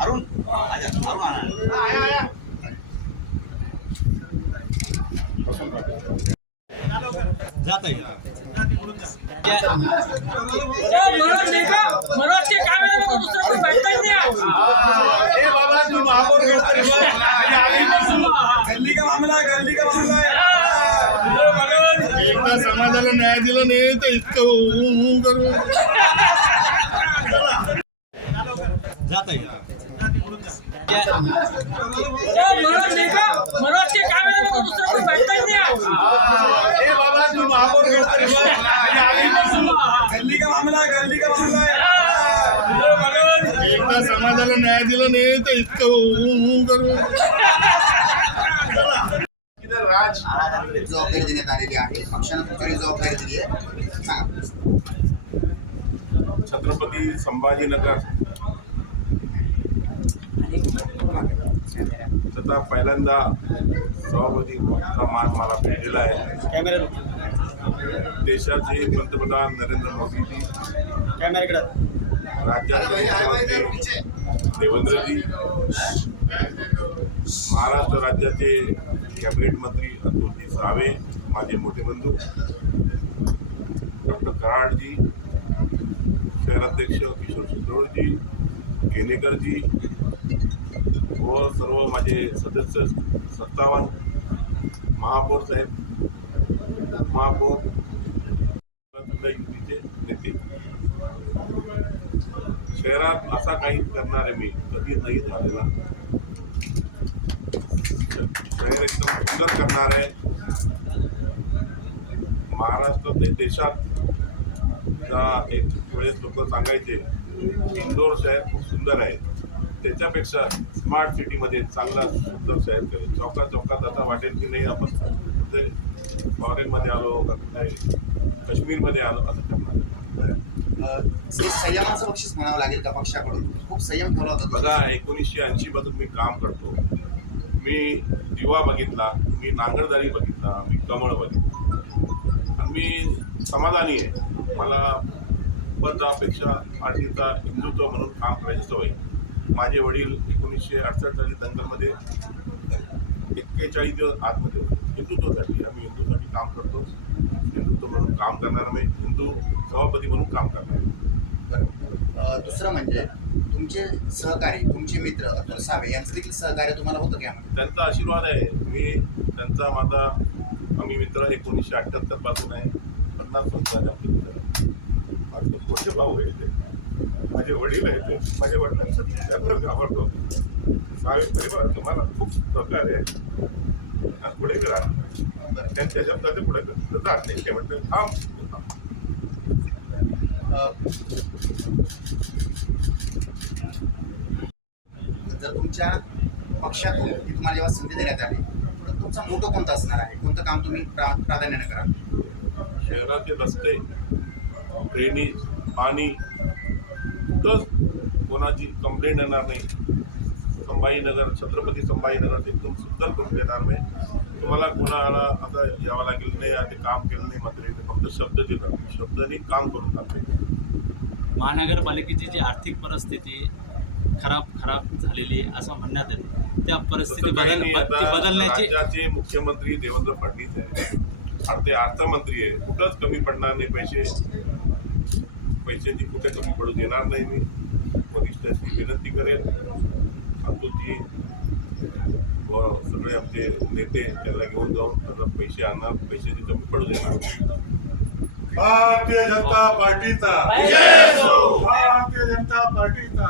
अरुण जात आहे एकदा समाजाला न्याय दिला नाही तर इतकं करू जात आहे एकदा समाजाला न्याय दिला नाही तर इतकं करू जबाबदारी देण्यात आलेली आहे. पक्षानं तुमची जबाबदारी दिली आहे, सांगा. छत्रपती संभाजीनगर तथा पहिल्यांदा सभापतीचा मान मला भेटलेला आहे. देशाचे पंतप्रधान नरेंद्र मोदीजी, राज्याचे मुख्यमंत्री देवेंद्रजी, महाराष्ट्र राज्याचे कॅबिनेट मंत्री अतुलजी सावे, माझे मोठे बंधू डॉक्टर कराडजी, शहराध्यक्ष किशोर शिंदोळजी, केनेकरजी व सर्व माझे सदस्य 57 महापौर साहेब, महापौर युतीचे नेते. शहरात असा काही करणारे मी कधी नाही झालेला. शहर एकदम सुंदर करणार आहे. महाराष्ट्रात देशात एक वेळेस लोक सांगायचे इंदोर शहर खूप सुंदर आहे, त्याच्यापेक्षा स्मार्ट सिटीमध्ये चांगला सुंदर शहर करेल. चौकात चौकात आता वाटेल की नाही आपण फॉरेनमध्ये आलो, काश्मीरमध्ये आलो असं करणार. संयमाचं बक्षीस म्हणावं लागेल का पक्षाकडून? खूप संयम ठेवला होता. बघा, 1980 पासून मी काम करतो. मी दिवा बघितला, मी नांगरदारी बघितला, मी कमळ बघितला आणि मी समाधानी आहे. मला पदापेक्षा पार्टीचा हिंदुत्व म्हणून काम करायची सवय. माझे वडील 1968 साली दंगलमध्ये 41 दिवस आतमध्ये होते. हिंदुत्वासाठी आम्ही हिंदूसाठी काम करतो. हिंदुत्व म्हणून काम करणार, मी हिंदू सभापती म्हणून काम करणार. दुसरं म्हणजे तुमचे सहकारी, तुमचे मित्र अतुल सावे यांचं देखील सहकार्य तुम्हाला होतं का? त्यांचा आशीर्वाद आहे. मी त्यांचा माझा आम्ही मित्र 1978 पासून आहे. 50 वर्षाचा मित्र. माझे मोठे भाऊ आहे ते, माझे वडील आहेत ते, माझ्या वडिलांचं त्यांना आवडतो. सावे परिवार तुम्हाला खूप सहकार्य आहे. पुढे करा, त्यांच्या शब्दाचे पुढे जात नाही. ते म्हणते थांब. जर तुमच्या पक्षातून ही तुम्हाला जेव्हा संधी देण्यात आली, तुमचा मोठं कोणतं असणार आहे? कोणतं काम तुम्ही प्राधान्याने कराल? शहराचे रस्ते, ड्रेनेज, पाणी, कुठंच कोणाची कंप्लेंट येणार नाही. संभाजीनगर, छत्रपती संभाजीनगर एकदम सुंदर करून देणार नाही. तुम्हाला कोणाला आता यावं लागेल नाही, ते काम केलं नाही मंत्र्यांनी, फक्त शब्द दिला, शब्दाने काम करून टाकले. महानगरपालिकेची जी आर्थिक परिस्थिती खराब झालेली असं म्हणण्यात येते, त्या परिस्थिती बदलण्याची राज्याचे मुख्यमंत्री देवेंद्र फडणवीस आहे, ते अर्थमंत्री आहे. कुठंच कमी पडणार नाही. पैशाची कुठे कमी पडू देणार नाही. मी वरिष्ठांची विनंती करेन, अतुलजी व सगळे आमचे नेते त्यांना घेऊन जाऊन त्यांना पैसे आणणार, पैशाची कमी पडू देणार. भारतीय जनता पार्टीचा, भारतीय जनता पार्टीचा